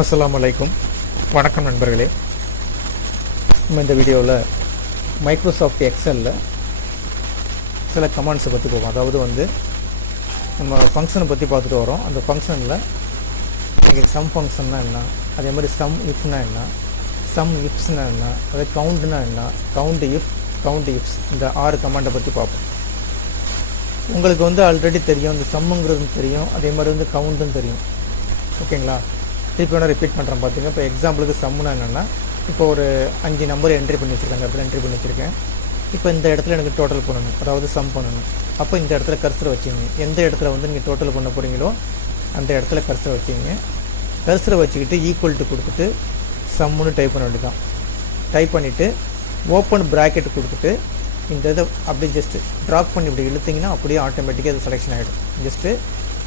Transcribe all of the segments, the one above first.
அஸ்ஸலாமு அலைக்கும். வணக்கம் நண்பர்களே. நம்ம இந்த வீடியோவில் மைக்ரோசாஃப்ட் எக்ஸலில் சில கமாண்ட்ஸை பற்றி போவோம். அதாவது நம்ம ஃபங்க்ஷனை பற்றி பார்த்துட்டு வரோம். அந்த ஃபங்க்ஷனில் இங்கே சம் ஃபங்க்ஷன்னா என்ன, அதே மாதிரி சம் இஃப்னா என்ன, சம் இஃப்ஸ்னா என்ன, அதே கவுண்ட்னா என்ன, கவுண்ட் இஃப்ஸ், இந்த 6 கமாண்டை பற்றி பார்ப்போம். உங்களுக்கு ஆல்ரெடி தெரியும், இந்த சம்முங்கிறது தெரியும், அதே மாதிரி கவுண்ட்டும் தெரியும். ஓகேங்களா? திருப்பி வேணால் ரிப்பீட் பண்ணுறேன் பார்த்துங்க. இப்போ எக்ஸாம்பிளுக்கு சம்முனா என்னென்னா, இப்போ ஒரு 5 நம்பர் என்ட்ரி பண்ணி வச்சுருக்கேன். அந்த இடத்துல என்ட்ரி பண்ணி வச்சுருக்கேன். இப்போ இந்த இடத்துல எனக்கு டோட்டல் பண்ணணும், அதாவது சம் பண்ணணும். அப்போ இந்த இடத்துல கர்சரை வச்சுங்க. எந்த இடத்துல நீங்கள் டோட்டல் பண்ண போகிறீங்களோ அந்த இடத்துல கர்சரை வச்சுங்க. கர்சரை வச்சுக்கிட்டு ஈக்குவல் டு கொடுத்துட்டு சம்முன்னு டைப் பண்ண வேண்டியதான். டைப் பண்ணிவிட்டு ஓப்பன் ப்ராக்கெட் கொடுத்துட்டு இந்த இதை அப்படியே ஜஸ்ட்டு ட்ராப் பண்ணி இப்படி இழுத்திங்கன்னா அப்படியே ஆட்டோமேட்டிக்காக அது செலெக்ஷன் ஆகிடும். ஜஸ்ட்டு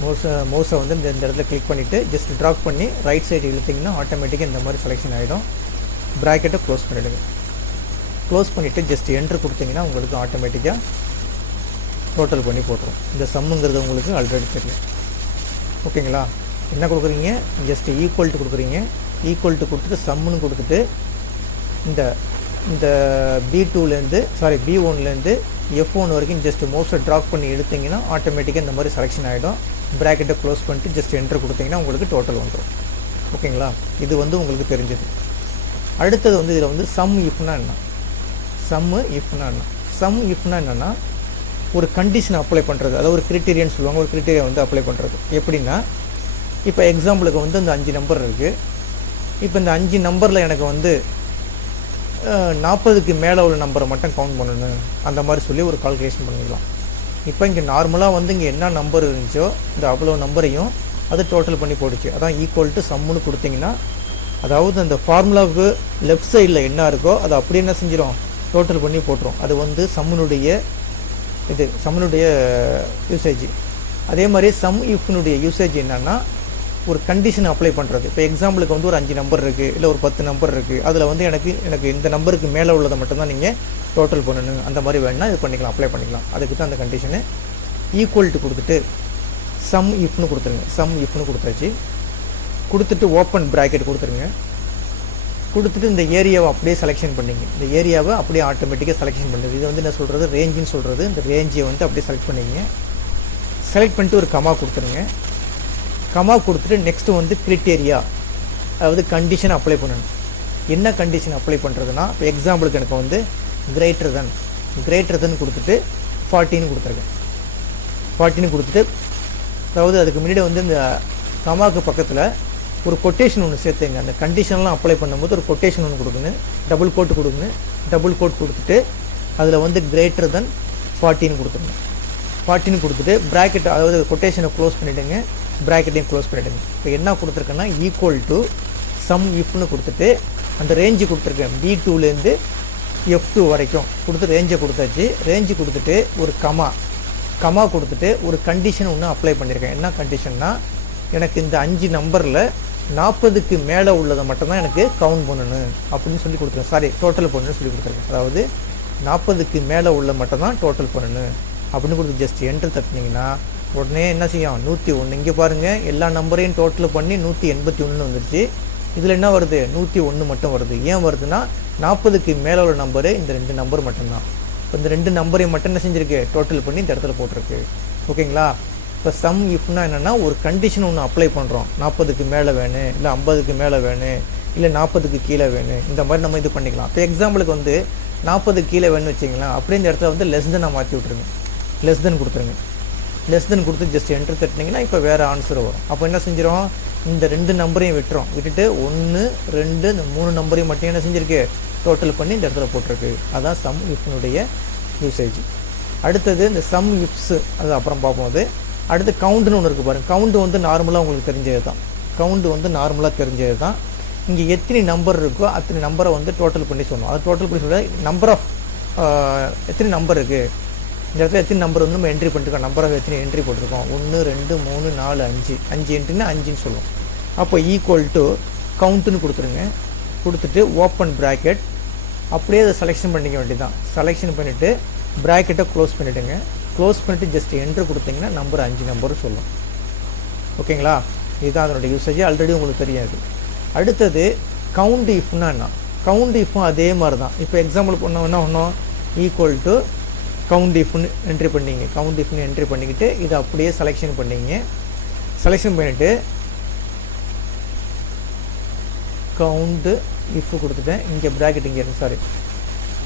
மவுஸை இந்த இடத்துல கிளிக் பண்ணிவிட்டு ஜஸ்ட் ட்ராப் பண்ணி ரைட் சைடு இழுத்திங்கன்னா ஆட்டோமேட்டிக்காக இந்த மாதிரி செலெக்ஷன் ஆகிடும். ப்ராக்கெட்டை க்ளோஸ் பண்ணிவிடுங்க. க்ளோஸ் பண்ணிவிட்டு ஜஸ்ட் என்ட்ரு கொடுத்திங்கன்னா உங்களுக்கு ஆட்டோமேட்டிக்காக டோட்டல் பண்ணி போட்டுரும். இந்த சம்முங்கிறது உங்களுக்கு ஆல்ரெடி தெரியும். ஓகேங்களா? என்ன கொடுக்குறீங்க, ஜஸ்ட்டு ஈக்குவல் டு கொடுக்குறீங்க. ஈக்குவல் டு கொடுத்துட்டு சம்முன்னு கொடுத்துட்டு இந்த B1லேருந்து F1 வரைக்கும் ஜஸ்ட் மவுஸை ட்ராப் பண்ணி எடுத்திங்கன்னா ஆட்டோமேட்டிக்காக இந்த மாதிரி செலெக்ஷன் ஆகிடும். ப்ராக்கெட்டை க்ளோஸ் பண்ணிட்டு ஜஸ்ட் என்ட்ரு கொடுத்திங்கன்னா உங்களுக்கு டோட்டல் வந்துடும். ஓகேங்களா? இது உங்களுக்கு தெரிஞ்சது. அடுத்தது இதில் சம் இஃப்னா என்ன, சம் இஃப்னா என்னென்னா ஒரு கண்டிஷனை அப்ளை பண்ணுறது, அதாவது ஒரு கிரிட்டீரியன்னு சொல்லுவாங்க. ஒரு கிரிட்டீரியா அப்ளை பண்ணுறது எப்படின்னா, இப்போ எக்ஸாம்பிளுக்கு இந்த 5 நம்பர் இருக்குது. இப்போ இந்த 5 நம்பரில் எனக்கு 40க்கு மேலே உள்ள நம்பரை மட்டும் கவுண்ட் பண்ணணும், அந்த மாதிரி சொல்லி ஒரு கால்குலேஷன் பண்ணிக்கலாம். இப்போ இங்கே நார்மலாக இங்கே என்ன நம்பர் இருந்துச்சோ இந்த அவ்வளோ நம்பரையும் அது டோட்டல் பண்ணி போட்டுச்சு. அதான் ஈக்குவல் டு சம்முன்னு கொடுத்திங்கன்னா, அதாவது அந்த ஃபார்முலாவுக்கு லெஃப்ட் சைடில் என்ன இருக்கோ அதை அப்படி என்ன செஞ்சிடும், டோட்டல் பண்ணி போட்டுரும். அது சம்முனுடைய யூசேஜ். அதே மாதிரி சம் இஃப்னுடைய யூசேஜ் என்னென்னா, ஒரு கண்டிஷன் அப்ளை பண்ணுறது. இப்போ எக்ஸாம்பிளுக்கு ஒரு 5 நம்பர் இருக்குது, இல்லை ஒரு 10 நம்பர் இருக்குது. அதில் எனக்கு இந்த நம்பருக்கு மேலே உள்ளதை மட்டும்தான் நீங்கள் டோட்டல் பண்ணணும், அந்த மாதிரி வேணுன்னா இது பண்ணிக்கலாம், அப்ளை பண்ணிக்கலாம். அதுக்கு தான் அந்த கண்டிஷனு. ஈக்குவல் டு கொடுத்துட்டு சம் இஃப்னு கொடுத்துருங்க. சம் இஃப்னு கொடுத்தாச்சு. கொடுத்துட்டு ஓப்பன் ப்ராக்கெட் கொடுத்துருங்க. கொடுத்துட்டு இந்த ஏரியாவை அப்படியே செலெக்ஷன் பண்ணிங்க. இந்த ஏரியாவை அப்படியே ஆட்டோமேட்டிக்காக செலெக்ஷன் பண்ணுறது. இது என்ன சொல்கிறது, ரேஞ்சுன்னு சொல்கிறது. இந்த ரேஞ்சை அப்படியே செலக்ட் பண்ணிங்க. செலக்ட் பண்ணிட்டு ஒரு கமா கொடுத்துருங்க. கமா கொடுத்துட்டு நெக்ஸ்ட்டு கிரிட்டேரியா, அதாவது கண்டிஷன் அப்ளை பண்ணணும். என்ன கண்டிஷன் அப்ளை பண்ணுறதுன்னா, இப்போ எக்ஸாம்பிளுக்கு எனக்கு கிரேட்டர் தென் கொடுத்துட்டு 40 கொடுத்துருக்கேன். 40 கொடுத்துட்டு, அதாவது அதுக்கு முன்னாடி இந்த கமாவுக்கு பக்கத்தில் ஒரு கொட்டேஷன் ஒன்று சேர்த்துங்க. அந்த கண்டிஷன்லாம் அப்ளை பண்ணும்போது ஒரு கொட்டேஷன் ஒன்று கொடுக்கணும், டபுள் கோட் கொடுக்கணும். டபுள் கோட் கொடுத்துட்டு அதில் கிரேட்டர் தென் 40 கொடுத்துருங்க. 40 கொடுத்துட்டு ப்ராக்கெட், அதாவது கொட்டேஷனை க்ளோஸ் பண்ணிவிடுங்க, ப்ராக்கெட்டையும் க்ளோஸ் பண்ணிவிடுங்க. இப்போ என்ன கொடுத்துருக்கேன்னா, ஈக்குவல் டு சம் இஃப்னு கொடுத்துட்டு அந்த ரேஞ்சு கொடுத்துருக்கேன். B2லேருந்து F2 வரைக்கும் கொடுத்து ரேஞ்சை கொடுத்தாச்சு. ரேஞ்சு கொடுத்துட்டு ஒரு கமா கொடுத்துட்டு ஒரு கண்டிஷன் ஒன்று அப்ளை பண்ணியிருக்கேன். என்ன கண்டிஷன்னா, எனக்கு இந்த 5 நம்பரில் 40க்கு மேலே உள்ளதை மட்டும்தான் எனக்கு கவுண்ட் பண்ணணும் அப்படின்னு சொல்லி கொடுத்துருக்கேன். சாரி, டோட்டல் பண்ணணும்னு சொல்லி கொடுத்துருக்கேன். அதாவது 40க்கு மேலே உள்ள மட்டும்தான் டோட்டல் பண்ணணும் அப்படின்னு கொடுத்து ஜஸ்ட் என்ட்ரு தட்டினீங்கன்னா உடனே என்ன செய்யும், 101. இங்கே பாருங்கள், எல்லா நம்பரையும் டோட்டல் பண்ணி 181 வந்துருச்சு. இதில் என்ன வருது, 101 மட்டும் வருது. ஏன் வருதுன்னா, 40க்கு மேலே உள்ள நம்பரு இந்த 2 நம்பர் மட்டும்தான். இப்போ இந்த 2 நம்பரையும் மட்டும் என்ன செஞ்சுருக்கு, டோட்டல் பண்ணி இந்த இடத்துல போட்டிருக்கு. ஓகேங்களா? இப்போ சம் இஃப்னா என்னென்னா, ஒரு கண்டிஷன் ஒன்று அப்ளை பண்ணுறோம். 40க்கு மேலே வேணும், இல்லை 50க்கு மேலே வேணும், இல்லை 40க்கு கீழே வேணும், இந்த மாதிரி நம்ம இது பண்ணிக்கலாம். இப்போ எக்ஸாம்பிளுக்கு 40க்கு கீழே வேணும்னு வச்சிங்களா, அப்படியே இந்த இடத்துல லெஸ் தென் மாற்றி விட்ருங்க. லெஸ் தென் கொடுத்துருங்க. லெஸ் தென் கொடுத்து ஜஸ்ட் என்ட்ரு தட்டினீங்கன்னா இப்போ வேறு ஆன்சர் வரும். அப்போ என்ன செஞ்சிடும், இந்த 2 நம்பரையும் விட்டுட்டு 1, 2 இந்த 3 நம்பரையும் மட்டும் என்ன செஞ்சுருக்கு, டோட்டல் பண்ணி இந்த இடத்துல போட்டிருக்கு. அதான் சம் இஃப்னுடைய யூசேஜ். அடுத்தது இந்த சம் இஃப்ஸ், அது அப்புறம் பார்ப்போம். அது அடுத்து கவுண்ட்னு ஒன்று இருக்குது பாருங்கள். கவுண்ட் நார்மலாக உங்களுக்கு தெரிஞ்சது தான். கவுண்ட் நார்மலாக தெரிஞ்சது தான். இங்கே எத்தனை நம்பர் இருக்கோ அத்தனை நம்பரை டோட்டல் பண்ணி சொன்னோம். அது டோட்டல் பண்ணி சொல்ல நம்பர் ஆஃப் எத்தனை நம்பர் இருக்குது, இந்த இடத்துல எத்தனை நம்பர் நம்ம என்ட்ரி பண்ணிருக்கோம், நம்பர் ஆஃப் எத்தனை என்ட்ரி போட்டிருக்கோம், 1, 2, 3, 4, 5 என்ட்ரினா 5ன்னு சொல்லுவோம். அப்போ ஈக்குவல் டு கவுண்ட்டுன்னு கொடுத்துருங்க. கொடுத்துட்டு ஓப்பன் ப்ராக்கெட் அப்படியே அதை செலெக்ஷன் பண்ணிக்க வேண்டியதான். செலெக்ஷன் பண்ணிவிட்டு ப்ராக்கெட்டை க்ளோஸ் பண்ணிவிடுங்க. க்ளோஸ் பண்ணிவிட்டு ஜஸ்ட் என்ட்ரு கொடுத்திங்கன்னா நம்பர் 5 நம்பரும் சொல்லும். ஓகேங்களா? இதுதான் அதனுடைய யூசேஜ். ஆல்ரெடி உங்களுக்கு தெரியாது. அடுத்தது கவுண்ட் இஃப்னா என்ன, கவுண்ட் இஃப்பும் அதே மாதிரி தான். இப்போ எக்ஸாம்பிள் பண்ண என்ன பண்ணோம், ஈக்குவல் டு கவுண்ட் இஃப்னு என்ட்ரி பண்ணிங்க, கவுண்ட் இஃப்னு என்ட்ரி பண்ணிக்கிட்டு இதை அப்படியே செலெக்ஷன் பண்ணிங்க. செலெக்ஷன் பண்ணிவிட்டு கவுண்டு இஃப் கொடுத்துட்டேன், இங்கே ப்ராக்கெட் இங்கே இருக்கு, சாரி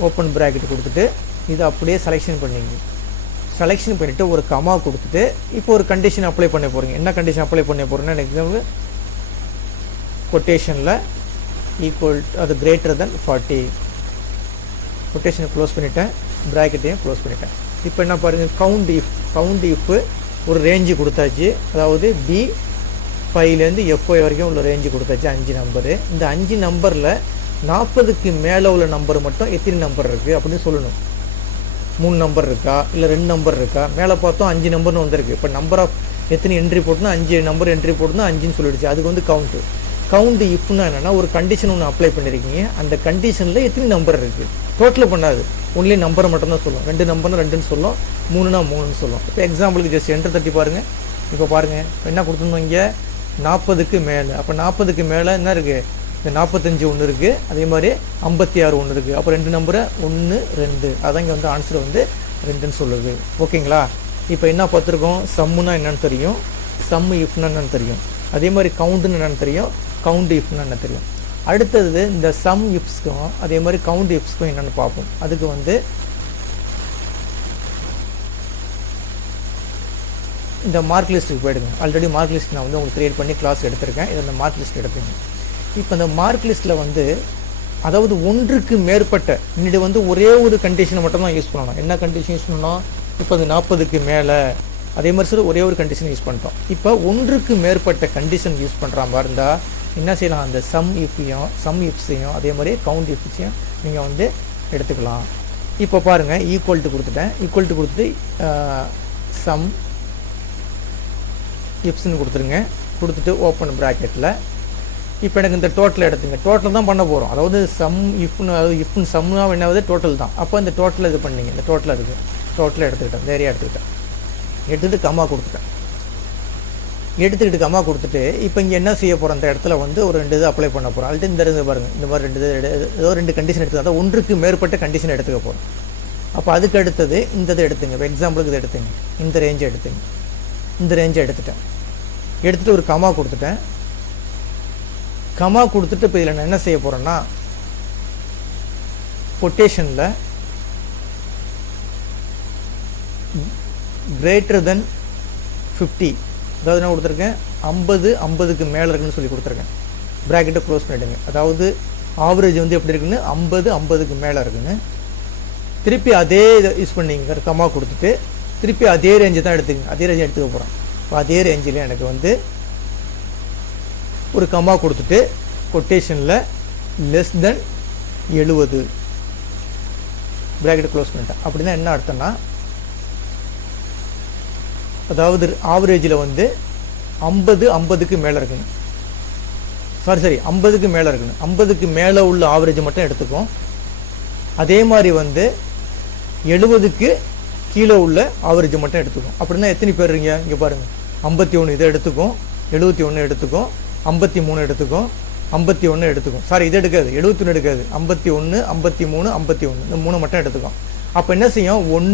ஓப்பன் ப்ராக்கெட் கொடுத்துட்டு இதை அப்படியே செலெக்ஷன் பண்ணிங்க. செலெக்ஷன் பண்ணிவிட்டு ஒரு கமா கொடுத்துட்டு இப்போ ஒரு கண்டிஷன் அப்ளை பண்ண போகிறீங்க. என்ன கண்டிஷன் அப்ளை பண்ண போகிறீங்கன்னா, எக்ஸாம்பிள் கொட்டேஷனில் ஈக்குவல் அது கிரேட்டர் தென் 40, கொட்டேஷனை க்ளோஸ் பண்ணிவிட்டேன், ப்ராக்கெட்டையும் க்ளோஸ் பண்ணிவிட்டேன். இப்போ என்ன பாருங்கள், கவுண்ட் இஃப் ஒரு ரேஞ்சு கொடுத்தாச்சு, அதாவது B5லேருந்து F5 வரைக்கும் உள்ள ரேஞ்சு கொடுத்தாச்சு, 5 நம்பரு. இந்த 5 நம்பரில் 40க்கு மேலே உள்ள நம்பர் மட்டும் எத்தனை நம்பர் இருக்குது அப்படின்னு சொல்லணும். 3 நம்பர் இருக்கா, இல்லை 2 நம்பர் இருக்கா, மேலே பார்த்தோம் 5 நம்பர்னு வந்திருக்கு. இப்போ நம்பர் ஆஃப் எத்தனை என்ட்ரி போட்டுனா 5 நம்பர் என்ட்ரி போட்டுனா 5ன்னு சொல்லிடுச்சு. அதுக்கு வந்து கவுண்ட் இஃப்னா என்னென்னா, ஒரு கண்டிஷன் ஒன்று அப்ளை பண்ணியிருக்கீங்க, அந்த கண்டிஷனில் எத்தனை நம்பர் இருக்குது டோட்டல் பண்ணாது, ஒன்லி நம்பரை மட்டும்தான் சொல்லும். 2 நம்பர்னா 2ன்னு சொல்லும், 3னா 3ன்னு சொல்லும். இப்போ எக்ஸாம்பிளுக்கு ஜஸ்ட் என்ட்ரு தட்டி பாருங்கள். இப்போ பாருங்கள் என்ன கொடுத்துருந்தோம் இங்கே, 40க்கு மேலே. அப்போ 40க்கு மேலே என்ன இருக்குது, இந்த 45 ஒன்று இருக்குது, அதே மாதிரி 56 ஒன்று இருக்குது. அப்போ 2 நம்பரை 1 2, அதான் இங்கே வந்து ஆன்சர் வந்து 2ன்னு சொல்லுது. ஓகேங்களா? இப்போ என்ன பார்த்துருக்கோம், சம்முன்னா என்னென்னு தெரியும், சம் இஃப்னா என்னென்னு தெரியும், அதே மாதிரி கவுண்ட்டுன்னு என்னென்னு தெரியும், கவுண்ட் இஃப்னா என்ன தெரியும். அடுத்தது இந்த சம் இஃப்ஸ்க்கும் அதே மாதிரி கவுண்ட் இஃப்ஸ்க்கும் என்னென்னு பார்ப்போம். அதுக்கு வந்து இந்த மார்க் லிஸ்ட்டுக்கு போயிடுங்க. ஆல்ரெடி மார்க் லிஸ்ட் நான் வந்து உங்களுக்கு க்ரியேட் பண்ணி கிளாஸ் எடுத்திருக்கேன். இதை இந்த மார்க் லிஸ்ட் எடுப்பீங்க. இப்போ இந்த மார்க் லிஸ்ட்டில் வந்து அதாவது ஒன்றுக்கு மேற்பட்ட, முன்னாடி வந்து ஒரே ஒரு கண்டிஷனை மட்டும் தான் யூஸ் பண்ணணும். என்ன கண்டிஷன் யூஸ் பண்ணணும், இப்போ அது 40க்கு மேலே, அதே மாதிரி சொல்லி ஒரே ஒரு கண்டிஷன் யூஸ் பண்ணிட்டோம். இப்போ ஒன்றுக்கு மேற்பட்ட கண்டிஷன் யூஸ் பண்ணுற மாதிரி இருந்தால் என்ன செய்யலாம், அந்த சம் இஃப்ஸையும் அதே மாதிரி கவுண்ட் இஃப்ஸையும் நீங்கள் வந்து எடுத்துக்கலாம். இப்போ பாருங்கள், ஈக்குவல் டு கொடுத்துட்டேன், ஈக்குவல் டு கொடுத்துட்டு சம் இஃப்ஸ்ன்னு கொடுத்துருங்க, கொடுத்துட்டு ஓப்பன் ப்ராக்கெட்டில் இப்போ எனக்கு இந்த டோட்டல் எடுத்துங்க. டோட்டல் தான் பண்ண போகிறோம், அதாவது சம் இஃப்னு, அதாவது இஃப்னு சம்னா என்னாவது டோட்டல் தான். அப்போ இந்த டோட்டல் இது பண்ணிங்க, இந்த டோட்டல் இருக்குது, டோட்டலை எடுத்துக்கிட்டேன், நிறையா எடுத்துக்கிட்டு கமா கொடுத்துட்டேன். எடுத்துக்கிட்டு கமா கொடுத்துட்டு இப்போ இங்கே என்ன செய்ய போகிறோம், அந்த இடத்துல வந்து ஒரு 2 இது அப்ளை பண்ண போகிறோம். அதுட்டு இந்த இருந்து பாருங்கள், இந்த மாதிரி 2 இது ஏதோ 2 கண்டிஷன் எடுத்துக்க, அதாவது ஒன்றுக்கு மேற்பட்ட கண்டிஷன் எடுத்துக்க போகிறோம். அப்போ அதுக்கு அடுத்தது இந்த இதை எடுத்துங்க. இப்போ எக்ஸாம்பிளுக்கு இதை எடுத்துங்க, இந்த ரேஞ்சை எடுத்துங்க, இந்த ரேஞ்சை எடுத்துகிட்டு ஒரு கமா கொடுத்துட்டேன். கமா கொடுத்துட்டு இப்போ இதில் நான் என்ன செய்ய போகிறேன்னா, கொட்டேஷனில் கிரேட்டர் தென் 50, அதாவது என்ன கொடுத்துருக்கேன், 50க்கு மேலே இருக்குன்னு சொல்லி கொடுத்துருக்கேன். ப்ராக்கெட்டை க்ளோஸ் பண்ணிவிடுங்க. அதாவது ஆவரேஜ் வந்து எப்படி இருக்குன்னு, 50க்கு மேலே இருக்குன்னு. திருப்பி அதே இதை யூஸ் பண்ணிங்க, கமா கொடுத்துட்டு திருப்பி அதே ரேஞ்சு தான் எடுத்துங்க, அதே ரேஞ்சு எடுத்துக்க போகிறோம். இப்போ அதே ரேஞ்சில் எனக்கு வந்து ஒரு கமா கொடுத்துட்டு கொட்டேஷனில் லெஸ் தென் 70 ப்ராக்கெட் க்ளோஸ் பண்ணிட்டேன். அப்படின்னா என்ன அர்த்தம்னா, அதாவது ஆவரேஜில் வந்து 50க்கு மேலே இருக்குன்னு, சாரி 50க்கு மேலே இருக்குன்னு, 50க்கு மேலே உள்ள ஆவரேஜ் மட்டும் எடுத்துக்கும். அதே மாதிரி வந்து 70க்கு கீழே உள்ள ஆவரேஜ் மட்டும் எடுத்துக்கும். அப்படின்னா எத்தனை பேர் இருக்கீங்க, இங்கே பாருங்கள், 51 இதை எடுத்துக்கும், 71 எடுத்துக்கும், 53 எடுத்துக்கும், 51 எடுத்துக்கும், சாரி இது எடுக்காது, 71 எடுக்காது, 51 53 51 இந்த 3 மட்டும் எடுத்துக்கும். அப்போ என்ன செய்யும், 1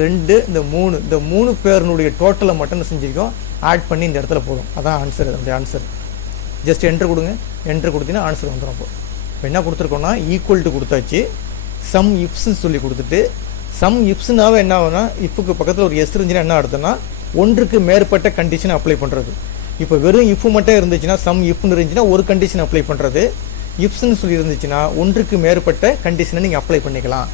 2 இந்த 3 பேருனுடைய டோட்டலை மட்டும் என்ன செஞ்சுருக்கோம், ஆட் பண்ணி இந்த இடத்துல போதும். அதான் ஆன்சர். அந்த ஆன்சர் ஜஸ்ட் என்ட்ரு கொடுங்க, என்ட்ரு கொடுத்தீங்கன்னா ஆன்சர் வந்துடும். இப்போ என்ன கொடுத்துருக்கோம்னா, ஈக்குவல் டு கொடுத்தாச்சு, சம் இஃப்ஸ்ன்னு சொல்லி கொடுத்துட்டு, சம் இஃப்ஸ்னாவே என்ன ஆகுனா, இஃப்க்கு பக்கத்தில் ஒரு எஸ் இருந்துச்சுன்னா என்ன அர்த்தம்னா, ஒன்றுக்கு மேற்பட்ட கண்டிஷன் அப்ளை பண்ணுறது. இப்போ வெறும் இஃப் மட்டும் இருந்துச்சுன்னா, சம் இஃப்னு இருந்துச்சுன்னா ஒரு கண்டிஷன் அப்ளை பண்ணுறது. இஃப்ஸ்ன்னு சொல்லி இருந்துச்சுன்னா ஒன்றுக்கு மேற்பட்ட கண்டிஷனை நீங்கள் அப்ளை பண்ணிக்கலாம்.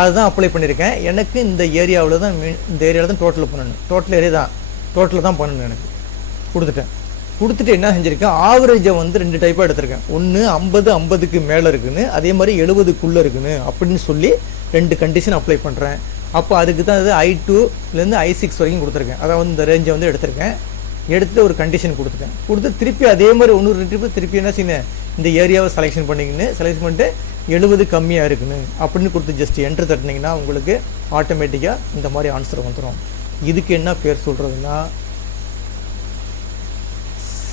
அதுதான் அப்ளை பண்ணியிருக்கேன். எனக்கு இந்த ஏரியாவில் தான், இந்த ஏரியாவில் தான் டோட்டல் பண்ணணும், டோட்டல் ஏரியா தான், டோட்டலில் தான் பண்ணணும். எனக்கு கொடுத்துட்டு என்ன செஞ்சுருக்கேன், ஆவரேஜை வந்து 2 டைப்பாக எடுத்திருக்கேன். ஒன்று 50க்கு மேலே இருக்குன்னு, அதே மாதிரி 70க்குள்ளே இருக்குன்னு அப்படின்னு சொல்லி 2 கண்டிஷன் அப்ளை பண்ணுறேன். அப்போ அதுக்கு தான் இது I2லேருந்து I6 வரைக்கும் கொடுத்துருக்கேன். அதாவது இந்த ரேஞ்சை வந்து எடுத்திருக்கேன். எடுத்து ஒரு கண்டிஷன் கொடுத்து திருப்பி அதே மாதிரி ஒன்று திருப்பி என்ன செய்யணும், இந்த ஏரியாவை செலெக்ஷன் பண்ணிட்டு 70 கம்மியாக இருக்குன்னு அப்படின்னு கொடுத்து ஜஸ்ட் என்ட்ரு தட்டினீங்கன்னா உங்களுக்கு ஆட்டோமேட்டிக்காக இந்த மாதிரி ஆன்சர் வந்துடும். இதுக்கு என்ன பேர் சொல்கிறதுனா,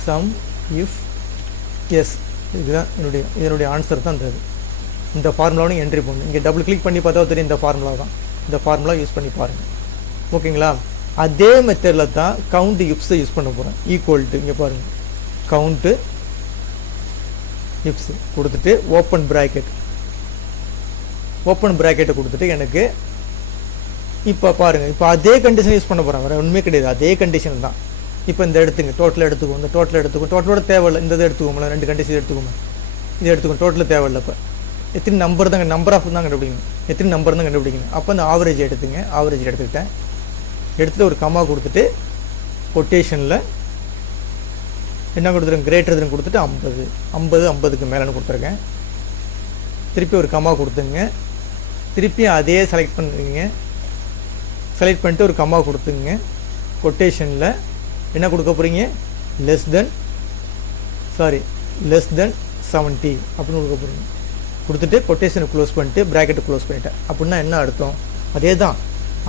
சம் இஃப் எஸ் இதுதான் இதனுடைய ஆன்சர் தான் இந்த ஃபார்முலாவும் என்ட்ரி பண்ணணும். இங்கே டபுள் கிளிக் பண்ணி பார்த்தா தெரியும் இந்த ஃபார்முலா தான். இந்த ஃபார்முலா யூஸ் பண்ணி பாருங்கள். ஓகேங்களா? அதே மெத்தடில் தான் கவுண்ட் இஃப்ஸை யூஸ் பண்ண போகிறேன். ஈக்குவல் டு இங்கே பாருங்கள், கவுண்ட்டு இஃப்ஸ் கொடுத்துட்டு ஓப்பன் ப்ராக்கெட்டை கொடுத்துட்டு எனக்கு இப்போ பாருங்கள், இப்போ அதே கண்டிஷன் யூஸ் பண்ண போகிறேன். வேறு ஒன்றுமே கிடையாது, அதே கண்டிஷன் தான். இப்போ இந்த எடுத்துங்க, டோட்டல் எடுத்துக்கோ, இந்த டோட்டல் எடுத்துக்கோ, டோட்டலோட தேவையில்லை, இந்த இதை எடுத்துக்கோங்களா, 2 கண்டிஷன் எடுத்துக்கோங்க, இது எடுத்துக்கோ, டோட்டல் தேவையில்லை. இப்போ எத்தனை நம்பர் தான், நம்பர் ஆஃப் தான் கண்டுபிடிக்கணும், எத்தனை நம்பர் தான் கண்டுபிடிக்கணும். அப்போ அந்த ஆவரேஜ் எடுத்துங்க, ஆவரேஜ் எடுத்துக்கிட்டேன். எடுத்துகிட்டு ஒரு கம்மா கொடுத்துட்டு கொட்டேஷனில் என்ன கொடுத்துருங்க, கிரேட்டர் தென் கொடுத்துட்டு 50க்கு மேலேன்னு கொடுத்துருக்கேன். திருப்பி ஒரு கம்மா கொடுத்துங்க, திருப்பி அதே செலக்ட் பண்ணுறீங்க, செலக்ட் பண்ணிட்டு ஒரு கம்மா கொடுத்துங்க. கொட்டேஷனில் என்ன கொடுக்க போகிறீங்க, லெஸ் தென் 70 அப்படின்னு கொடுக்க போகிறீங்க. கொடுத்துட்டு கொட்டேஷனை க்ளோஸ் பண்ணிட்டு ப்ராக்கெட்டை க்ளோஸ் பண்ணிட்டேன். அப்படின்னா என்ன அர்த்தம், அதே தான்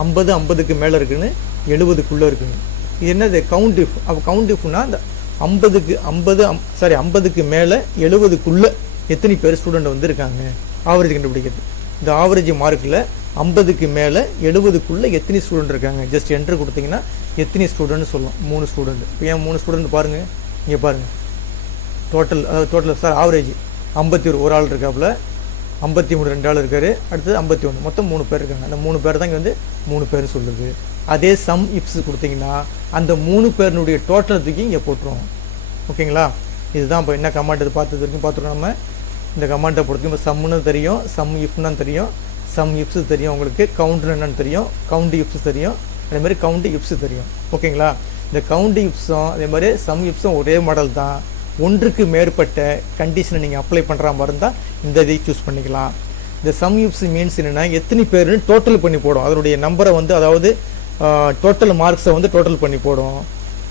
50க்கு மேலே இருக்குன்னு 70க்குள்ளே இருக்குங்க. இது என்னது, கவுண்ட் இஃப். அப்போ கவுண்ட் இஃப்னா அந்த 50க்கு மேலே 70க்குள்ளே எத்தனை பேர் ஸ்டூடெண்ட் வந்து இருக்காங்க ஆவரேஜ் கண்டுபிடிக்கிறது. இந்த ஆவரேஜ் மார்க்கில் 50க்கு மேலே 70க்குள்ளே எத்தனை ஸ்டூடெண்ட் இருக்காங்க ஜஸ்ட் என்ட்ரு கொடுத்தீங்கன்னா எத்தனை ஸ்டூடெண்ட்னு சொல்லலாம். 3 ஸ்டூடெண்ட். இப்போ ஏன் 3 ஸ்டூடெண்ட் பாருங்கள், இங்கே பாருங்கள், டோட்டல் ஆவரேஜ் 51 ஒரு ஆள் இருக்காப்புல, 53 2 ஆள் இருக்காரு, அடுத்தது 51, மொத்தம் 3 பேர் இருக்காங்க. அந்த 3 பேர் தான் இங்கே வந்து 3 பேர் சொல்லுது. அதே சம் இப்ஸ் கொடுத்தீங்கன்னா அந்த 3 பேருனுடைய டோட்டல் தூக்கி இங்கே போட்டுருவோம். ஓகேங்களா? இதுதான் இப்போ என்ன கமாண்ட் இது பார்த்தது வரைக்கும் பார்த்துருக்கோம். நம்ம இந்த கமாண்டை பொறுத்து இப்போ சம்னு தெரியும், சம் இஃப்னு தெரியும், சம் இப்ஸ் தெரியும், உங்களுக்கு கவுண்ட்னு என்னன்னு தெரியும், கவுண்ட் இப்ஸ் தெரியும், அதேமாதிரி கவுண்ட் இப்ஸ் தெரியும். ஓகேங்களா? இந்த கவுண்ட் இப்ஸும் அதே மாதிரி சம் இப்ஸும் ஒரே மாடல் தான். ஒன்றுக்கு மேற்பட்ட கண்டிஷனை நீங்கள் அப்ளை பண்ணுற மாதிரி இருந்தால் இந்த இதை சூஸ் பண்ணிக்கலாம். இந்த சம் இப்ஸ் மீன்ஸ் என்னென்னா எத்தனை பேருன்னு டோட்டல் பண்ணி போடும், அதனுடைய நம்பரை வந்து, அதாவது டோட்டல் மார்க்ஸை வந்து டோட்டல் பண்ணி போடும்.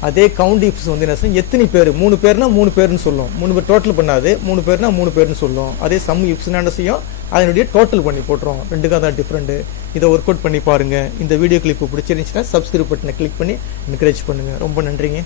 அதே கவுண்ட் இப்ஸ் வந்து என்ன செய்யும், எத்தனை பேர், 3 பேர்னா 3 பேர்னு சொல்லும், 3 பேர் டோட்டல் பண்ணாது, 3 பேர்னா 3 பேர்னு சொல்லும். அதே சம் இப்ஸ்னா என்ன செய்யும், அதனுடைய டோட்டல் பண்ணி போட்டுரும். ரெண்டுக்காக தான் டிஃப்ரெண்ட்டு. இதை ஒர்க் அவுட் பண்ணி பாருங்கள். இந்த வீடியோ கிளிப்பு பிடிச்சிருந்துச்சுன்னா சப்ஸ்கிரைப் பட்டனை கிளிக் பண்ணி என்கரேஜ் பண்ணுங்கள். ரொம்ப நன்றிங்க.